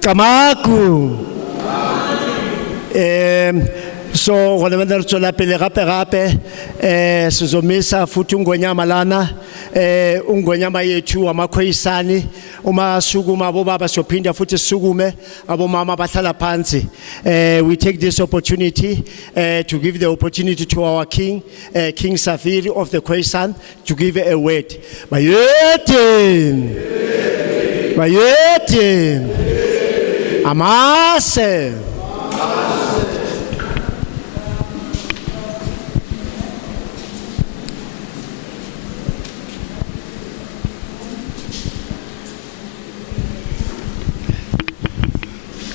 Kamaku. So gona bana re tswela pele gape sizomisa futhi ungonyama lana ungonyama yethu wamakhoyisani uma sukuma bobaba siyophinda futhi sisukume abomama bahlala phansi. We take this opportunity to give the opportunity to our king, King Safiri of the Khoisan, to give a word. Bayeti amase.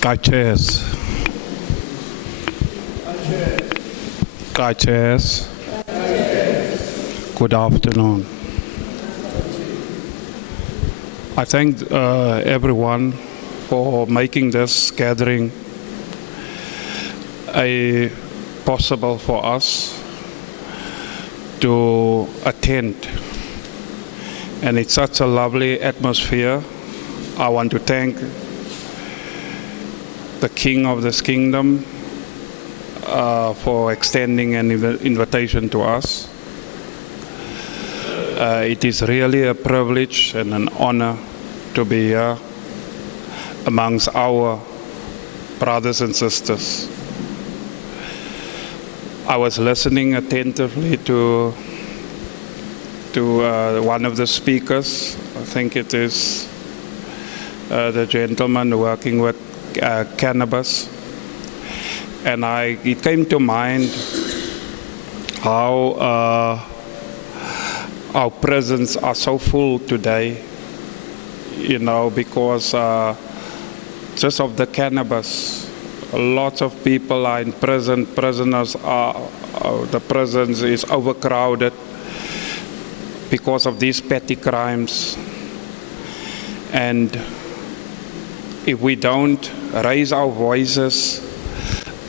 Kachairs. Good afternoon. I thank everyone for making this gathering possible for us to attend. And it's such a lovely atmosphere. I want to thank the King of this kingdom for extending an invitation to us. It is really a privilege and an honor to be here amongst our brothers and sisters. I was listening attentively to one of the speakers. I think it is the gentleman working with cannabis, and it came to mind how our prisons are so full today, you know, because just of the cannabis. Lots of people are in prison. The prisons is overcrowded because of these petty crimes. And if we don't raise our voices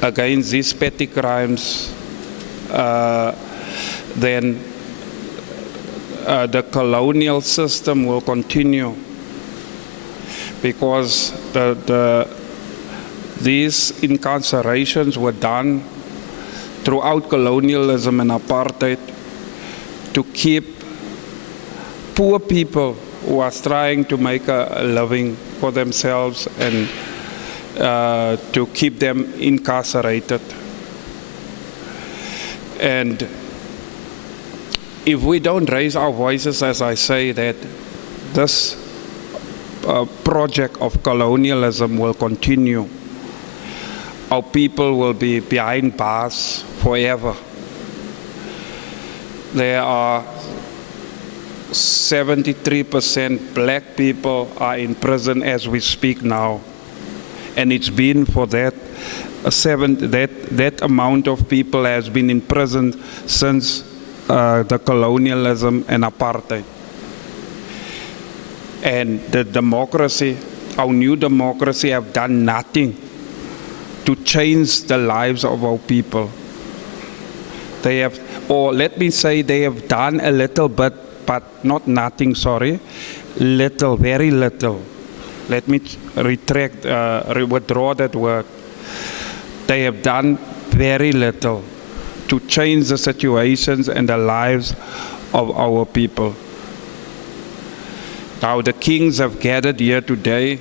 against these petty crimes, then the colonial system will continue, because these incarcerations were done throughout colonialism and apartheid to keep poor people who are trying to make a living for themselves and to keep them incarcerated. And if we don't raise our voices, as I say, that this project of colonialism will continue, our people will be behind bars forever. There are 73% black people are in prison as we speak now, and it's been for that amount of people has been in prison since the colonialism and apartheid. And the democracy, our new democracy, have done nothing to change the lives of our people. They have, or let me say, they have done a little bit, but not nothing, sorry, little, very little. Let me withdraw that word. They have done very little to change the situations and the lives of our people. Now the kings have gathered here today,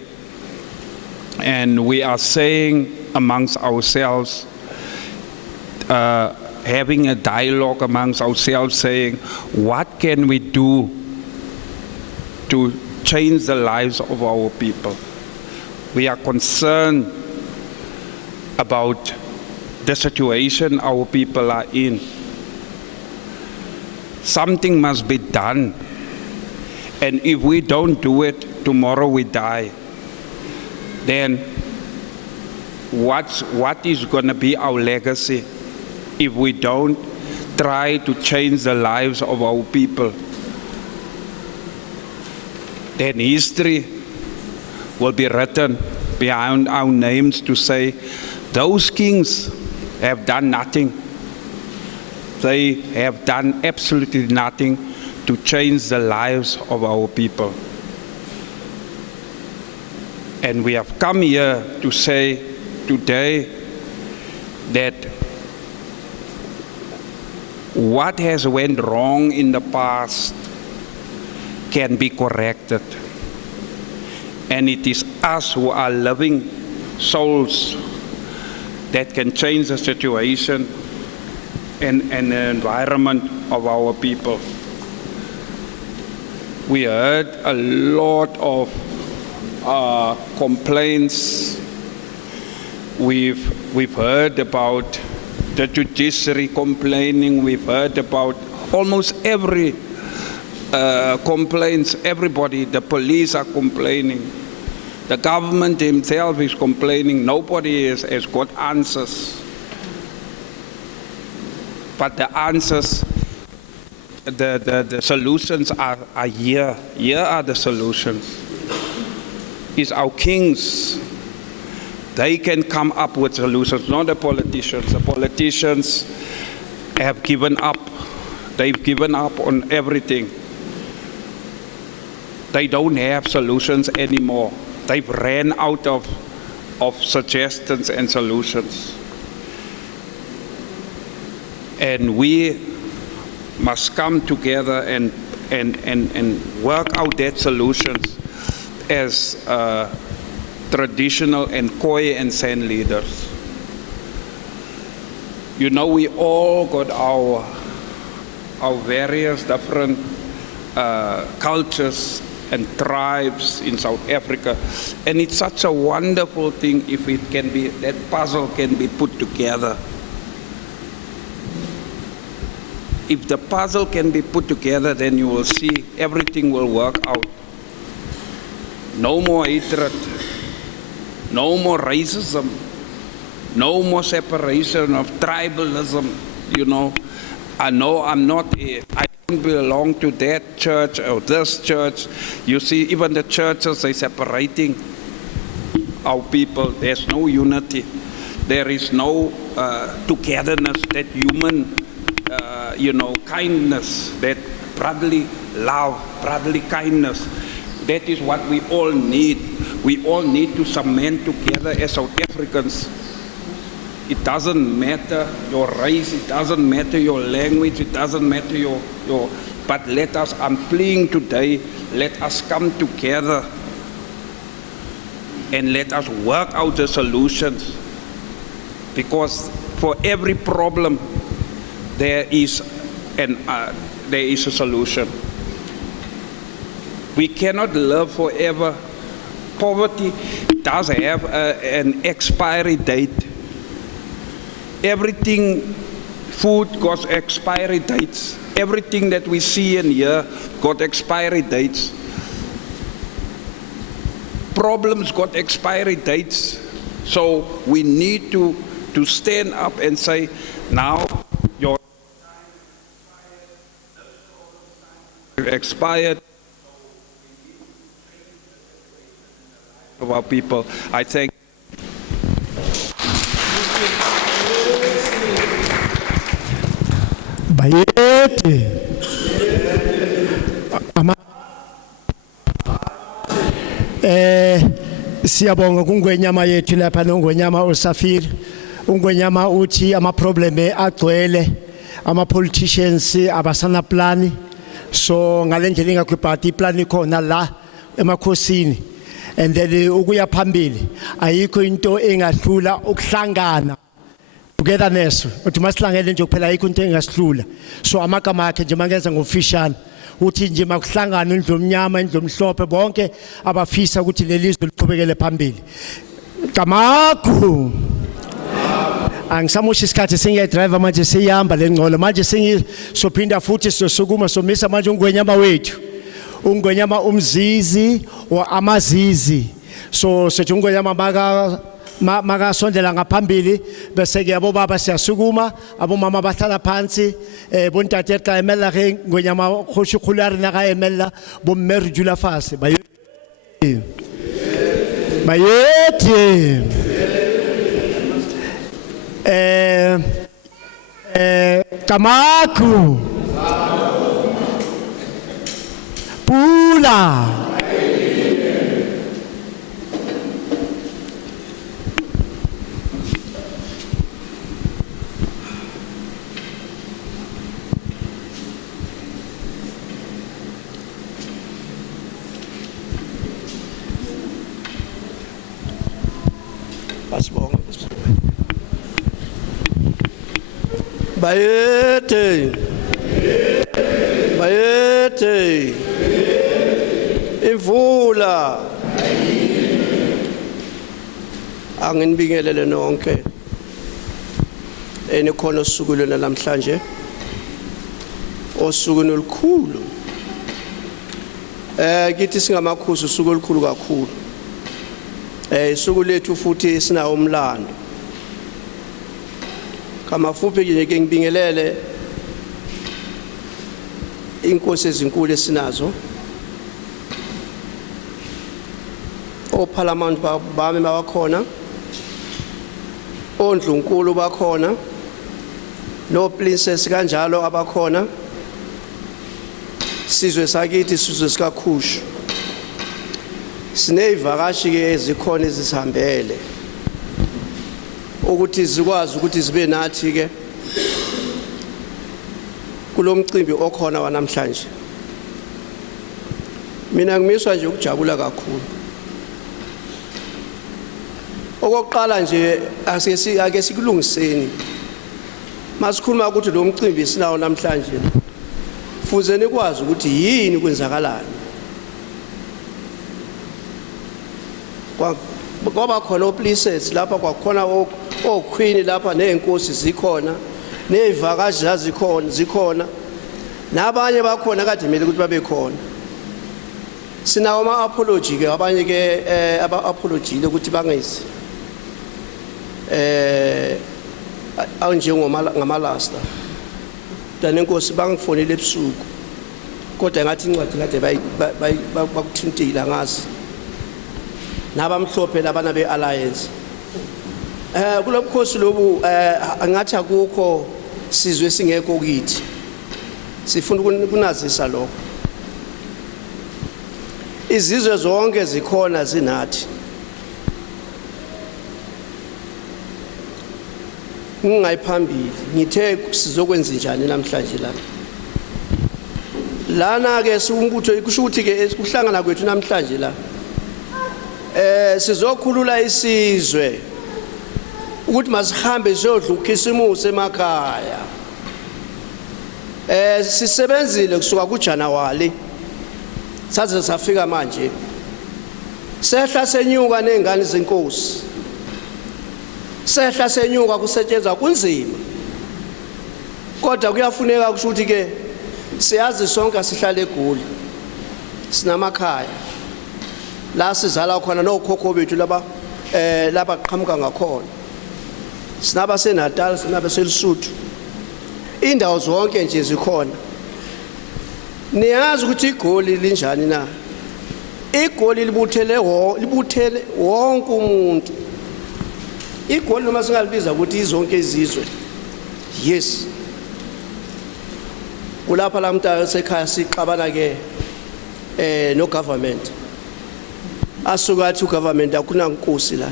and we are saying amongst ourselves, having a dialogue amongst ourselves, saying, what can we do to change the lives of our people? We are concerned about the situation our people are in. Something must be done. And if we don't do it, tomorrow we die. Then what is going to be our legacy if we don't try to change the lives of our people? Then history will be written behind our names to say, those kings have done nothing. They have done absolutely nothing to change the lives of our people. And we have come here to say today that what has went wrong in the past can be corrected. And it is us who are living souls that can change the situation and the environment of our people. We heard a lot of complaints. We've heard about the judiciary complaining. We've heard about almost every complaints. Everybody, the police are complaining. The government himself is complaining. Nobody has got answers. But the answers, the solutions are here. Here are the solutions. It's our kings. They can come up with solutions, not the politicians. The politicians have given up. They've given up on everything. They don't have solutions anymore. They've ran out of suggestions and solutions. And we must come together and work out that solutions as traditional and Khoi and San leaders. You know, we all got our various different cultures and tribes in South Africa, and it's such a wonderful thing if it can be, that puzzle can be put together. If the puzzle can be put together, then you will see everything will work out. No more hatred, no more racism, no more separation of tribalism. You know, I know I don't belong to that church or this church. You see, even the churches, they're separating our people. There's no unity. There is no togetherness, that human, kindness, that brotherly love, brotherly kindness. That is what we all need. We all need to cement together as South Africans. It doesn't matter your race, it doesn't matter your language, it doesn't matter your but let us, I'm pleading today, let us come together and let us work out the solutions. Because for every problem, there is a solution. We cannot live forever. Poverty does have an expiry date. Everything, food got expiry dates. Everything that we see in here got expiry dates. Problems got expiry dates. So we need to stand up and say, now your time expired. Of our people. I thank Bayeti. Siyabonga kungwenyama yethu lapha nongwenyama uSafiri. Ungwenyama uthi amaprobleme agcwele, ama-politicians abasana plani. So ngalendlela ingakubhati iplani khona la emakhosini. And then ukuya phambili ayikho into engahlula ukuhlangana togetherness uthi masihlangene nje kuphela ayikho into engasihlula. So amagama akhe nje mangenza ngofishana uthi nje makuhlangana indlu omnyama indlu omhlophe bonke abafisa ukuthi lelizwe liqhubekele phambili. Kamakho angisamoshi isikhathi singedriver manje siyahamba lengcolo manje sophinda futhi sosukuma somisa manje ungwenyama wethu. Ungwenyama umzizi or amazizi. So sethi ungwenyama maka sondela ngaphambili bese ke abo baba siyasukuma abo mama bahlala phansi bontate ka emela ke ngwenyama khoshikhulari na ka emela bo merjula fase bayeti Kamakho Pula Sibonga. Bayete. Bayete. Imvula. Anginibingelele nonke. Enikhona usuku lona namhlanje. Osuku olukhulu. Kithi singamakhosi usuku olukhulu kakhulu. Isuku lethu futhi sinawo umlando. Kamafuphi nje ke ngibingelele inkosi ezinkulu esinazo. OParliament bami bakhona. ONdlunkulu bakhona. No princess kanjalo abakhona. Sizwe sakithi sizwe sikaKhushu. Sineyivakashi ke ezikhona ezisihambele. Ukuthi zikwazi ukuthi zibe nathi ke kulomcimbi okhona wanamhlanje. Mina ngimiswa nje ukujabula kakhulu. Okokuqala nje ake sikulungiseni. Masikhuluma ukuthi lo mcimbi sinawo namhlanje. Fuze nikwazi ukuthi yini kwenzakalani. Ngoba khona oPlices lapha kwakhona oQueen lapha nezinkosi zikhona, nezivakashi zikhona. Nabanye bakhona kade kumele ukuthi babe khona. Sinawo ama apology ke abanye ke aba apology ukuthi bangezi. Njengomalasta. Danenkosi bangifonele ebusuku. Kodwa ngathi incwadi kade bakuthintile ngazi. Nabamhlophe labana bealliance. Kulobukhosi lobu angathi akukho sizwe singekho kithi. Sifuna kunazisa lokho. Izizwe zonke zikhona zinathi. Ngingayiphambili ngithe sizokwenza njani namhlanje la. Lana ke siumbutho kusho ukuthi ke ukuhlangana kwethu namhlanje la. Sizokhulula isizwe ukuthi masihambe siyodla ukhisimusi emakhaya. Sisebenzile kusuka kuJanuwali saze safika manje. Sehla senyuka nezingane zenkosi. Sehla senyuka kusetshenzwa kunzima. Kodwa kuyafuneka ukuthi ke siyazi sonke sihlale eGoli. Sinamakhaya. La sizala khona nokhokho bethu laba qhamuka ngakhona. Sinaba seNatal, sinaba seLesotho. Indawo zonke nje zikhona. Niyazi ukuthi iGoli linjani na? iGoli libuthele wonke umuntu. iGoli noma singalibiza ukuthi izonke izizwe. Yes. Kulapha lamntaka sekhaya sixabana ke no government. Asuka athi ugovernment akuna nkosi la.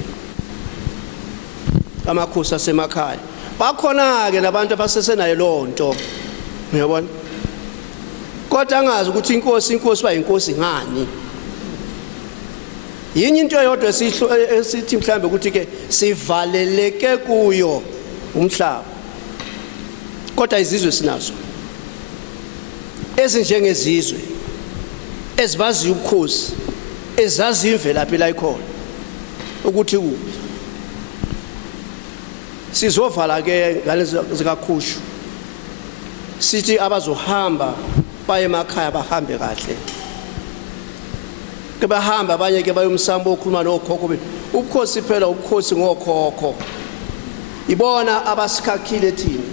Amakhosi asemakhaya. Bakhona ke nabantu abasesenayo lonto. Uyabona? Kodwa angazi ukuthi inkosi bayinkosi ngani. Yinye into eyodwa esithi mhlambe ukuthi ke sivaleleke kuyo umhlaba. Kodwa izizwe sinazo. Ezinjengezizwe ezibazi ubukhosi, ezazi imvelaphi la ikhona. Ukuthi kuphi. Sizovala ke ngale zikaKhushu. Sithi abazohamba baye emakhaya bahambe kahle. Ke bahamba abanye ke bayomsambo okhuluma nokhokho bethu. Ubukhosi phela ubukhosi ngokhokho. Ibona abasikhakhile thina.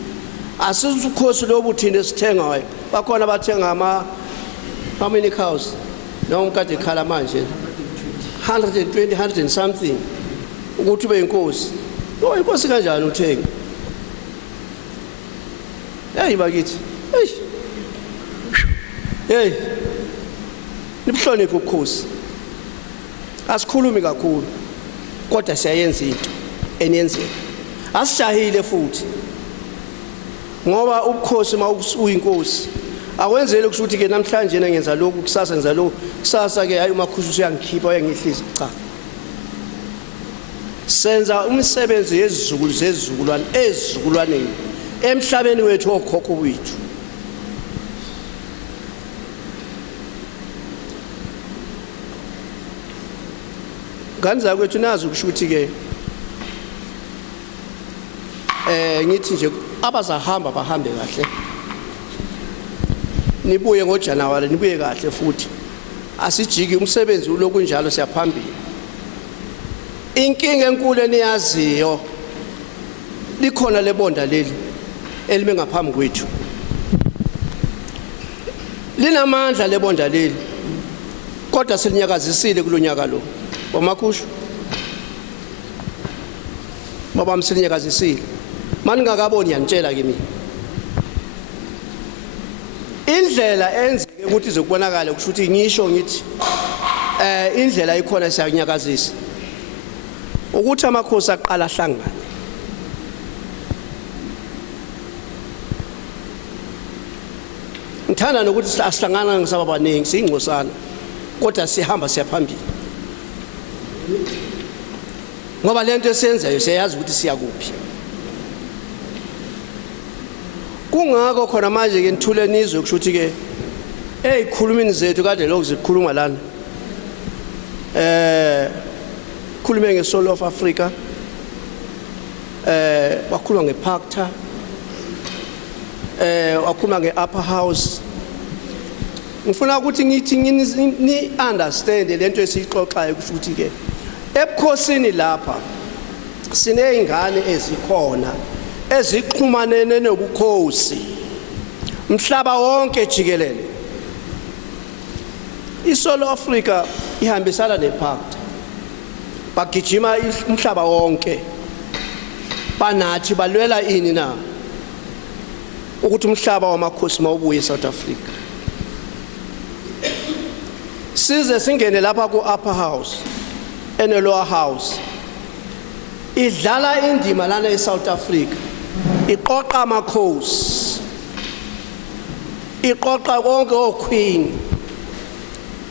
Asizi ukhosi lobu thina esithengayo. Bakhona abathenga how many cows? Noma kade ekhala manje 120, 100 and something. Ukuthi ube inkosi. Lo inkosi kanjani uthenga? Hey bakithi. Hey. Nibuhloniphe ubukhosi. Asikhulumi kakhulu. Kodwa siyayenza into eniyenzile. Asishahile futhi. Ngoba ubukhosi uyinkosi. Akwenzele ukuthi ke namhlanje ngenza lokhu kusasa ngenza lokhu kusasa ke hayi uMaKhushu uyangikhipha uyangihlisa cha. senza umsebenzi yezizukulu zezizukulwane ezizukulwaneni emhlabeni wethu okhokho wethu. Kanza kwethu nazi ukusho ukuthi ke ngithi nje abazahamba bahambe kahle, nibuye ngoJanuwari nibuye kahle futhi, asijiki umsebenzi uloku njalo siyaphambili. Inkinga enkulu eniyaziyo likhona lebonda leli elime ngaphambi kwethu, linamandla lebonda leli kodwa selinyakazisile kulonyaka lo. Bomakhushu baba msilinyakazisile manje ngakaboni yanitshela kimi indlela enzeke ukuthi izokubonakala kusho ukuthi ngisho ngithi indlela ikhona siyakunyakazisa ukuthi amakhosi aqala ahlangane. Ngithanda nokuthi asihlangana ngisaba abaningi singcosana kodwa sihamba siyaphambili ngoba lento esenzayo siyazi ukuthi siya kuphi. Kungako khona manje ke nithule nizwe kusho ukuthi ke ezikhulumeni zethu kade lokho zikhuluma lana khulume ngeSoul of Africa, wakhuluma ngePacta, wakhuluma ngeUpper House. Ngifuna ukuthi ngithi ni understand lento esixoxayo kusho ukuthi ke ebukhosini lapha sinezingane ezikhona ezixhumanene nobukhosi umhlaba wonke jikelele. iSouth Africa ihambisana nePacta, bagijima umhlaba wonke, banathi balwela ini na ukuthi umhlaba wamakhosi mawubuye eSouth Africa. Size singene lapha ku-Upper House ene-Lower House, idlala indima lana eSouth Africa, iqoqa amakhosi, iqoqa konke oQueen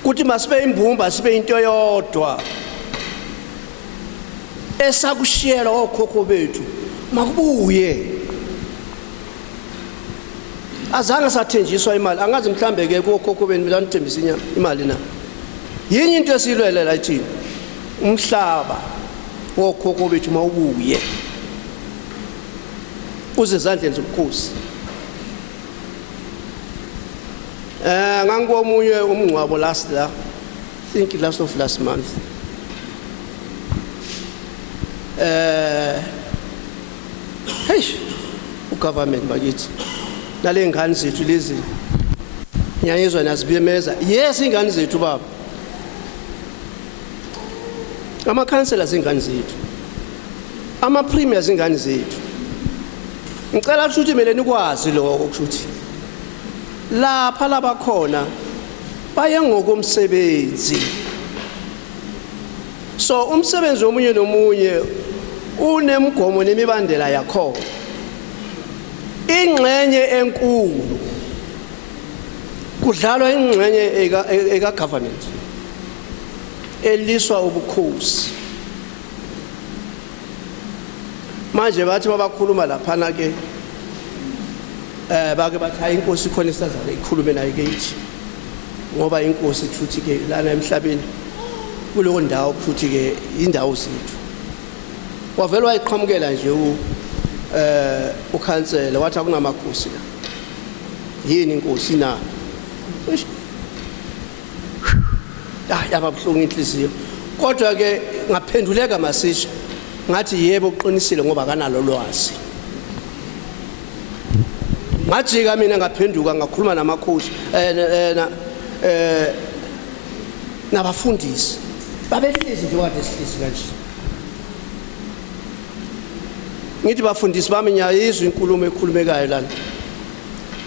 kuthi masibe imbumba sibe into yodwa esakushiyela okhokho bethu makubuye. Azange sathenjiswa imali, angazi mhlambe ke kokhokho benu lanithembisa imali na. Yini into esilwelela thina? Umhlaba wokhokho bethu mawubuye uze ezandleni zobukhosi. Ngangikomunye umngcwabo last of last month. Ugovernment bakithi nale ngane zethu lezi nyanyizwa nazibemeza, yes ingane zethu baba, amakhansela zingane zethu, ama-premiers ingane zethu. Ngicela ukuthi kumele nikwazi lokho ukuthi lapha labakhona baye ngokomsebenzi. So umsebenzi omunye nomunye unemgomo nemibandela yakho. Ingxenye enkulu kudlalwa ingxenye eka government eliswa ubukhosi. Manje bathi babakhuluma lapha na ke bake bathi hayi inkosi khona isazale ikhulume nayo ke ithi ngoba inkosi futhi ke lana emhlabeni kuleyo ndawo futhi ke indawo zethu. Wavela wayiqhamukela nje ukhansela wathi akunamakhosi la. Yini inkosi na? Yababhlungu inhliziyo. Kodwa ke ngaphenduleka masisha ngathi yebo uqinisile ngoba kanalo lwazi. Ngajika mina ngaphenduka ngakhuluma namakhosi nabafundisi babelihlezi nje kade sihlisi kanje. Ngithi bafundisi bami nyayizwa inkulumo ekhulumekayo lana.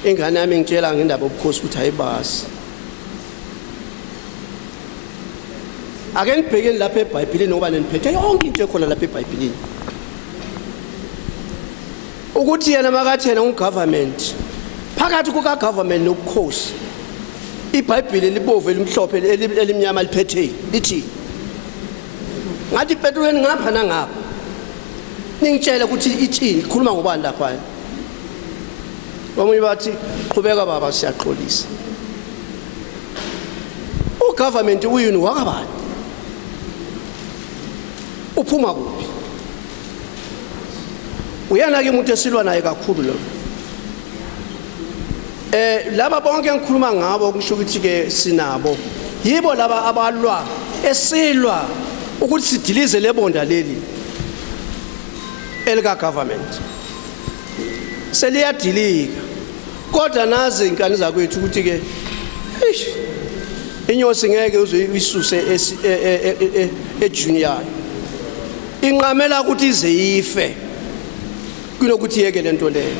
Ingane yami ngitshela ngendaba obukhosi ukuthi ayibazi. Ake ngibhekeni lapha eBhayibhelini ngoba neniphethe yonke into ekhona lapha eBhayibhelini. Ukuthi yena makathi yena ungovernment, phakathi kuka government nobukhosi, iBhayibheli libove elimhlophe elimnyama liphethe lithi ngathi ipetulweni ngapha nangapha ningitshela ukuthi ithini khuluma ngobani lapha omunye bathi qhubeka baba siyaxolisa ugovernment uyini wakabani uphuma kuphi uyena ke umuntu esilwa naye kakhulu lo laba bonke engikhuluma ngabo kusho ukuthi ke sinabo yibo laba abalwa esilwa ukuthi sidilize lebonda leli elika government seliyadilika kodwa nazi inkani zakwethu ukuthi ke inyosi ngeke uzoyisuse ejunior inqamela ukuthi ize ife kunokuthi yeke lento leyo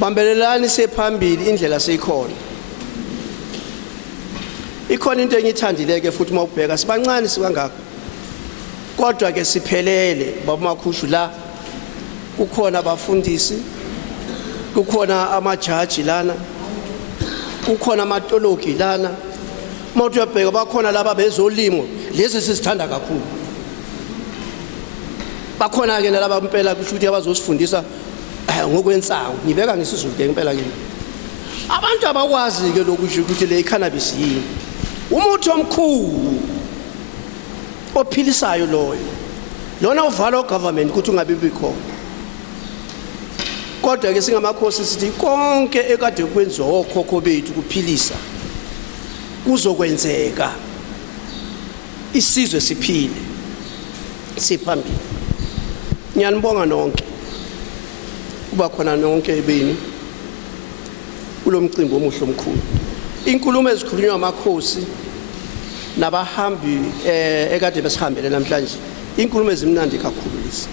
bambelelani sephambili indlela seyikhona ikhona into engithandileke futhi mawubheka sibancane sikangaka kodwa ke siphelele babamakhushu la kukhona abafundisi kukhona amajaji lana kukhona amatologi lana mawuthi uyabheka bakhona laba bezolimo lezi sisithanda kakhulu bakhona ke nalaba impela kusho ukuthi abazosifundisa ngokwensango ngibeka ngesizulu ke impela ke abantu abakwazi ke lokusho ukuthi le cannabis yini umuthi omkhulu ophilisayo loyo lona uvala ugovernment ukuthi ungabi bikho kodwa ke singamakhosi sithi konke ekade kwenziwa okhokho bethu kuphilisa kuzokwenzeka isizwe siphile siphambili ngiyanibonga nonke kuba khona nonke ebeni kulomcimbi omuhle omkhulu inkulumo ezikhulunywa amakhosi nabahambi ekade besihambele namhlanje inkulumo ezimnandi kakhulu lezi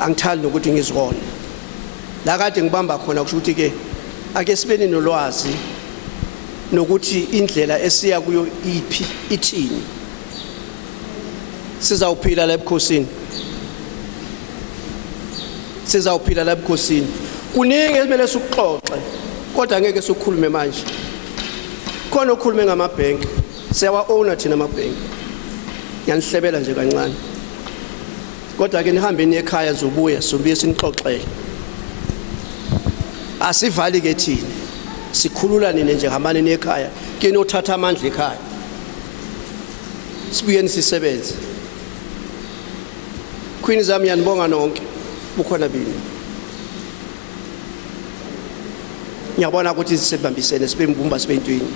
angithandi ukuthi ngizibone la kade ngibamba khona kusho ukuthi ke ake sibeni nolwazi nokuthi indlela esiya kuyo iphi ithini sizawuphila la ebukhosini sizawuphila la ebukhosini kuningi esimele sikuxoxe kodwa ngeke sokhulume manje khona okhulume ngamabhenki siyawa owner thina amabhenki ngiyanihlebela nje kancane kodwa ke nihambeni ekhaya zobuya sobuye sinixoxele asivali ke thina sikhulula nini nje ngamane ekhaya ke nothatha amandla ekhaya sibuye sisebenze Queen zami yanibonga nonke bukhona bini ngiyabona ukuthi sisebambisene sibe mbumba sibe intweni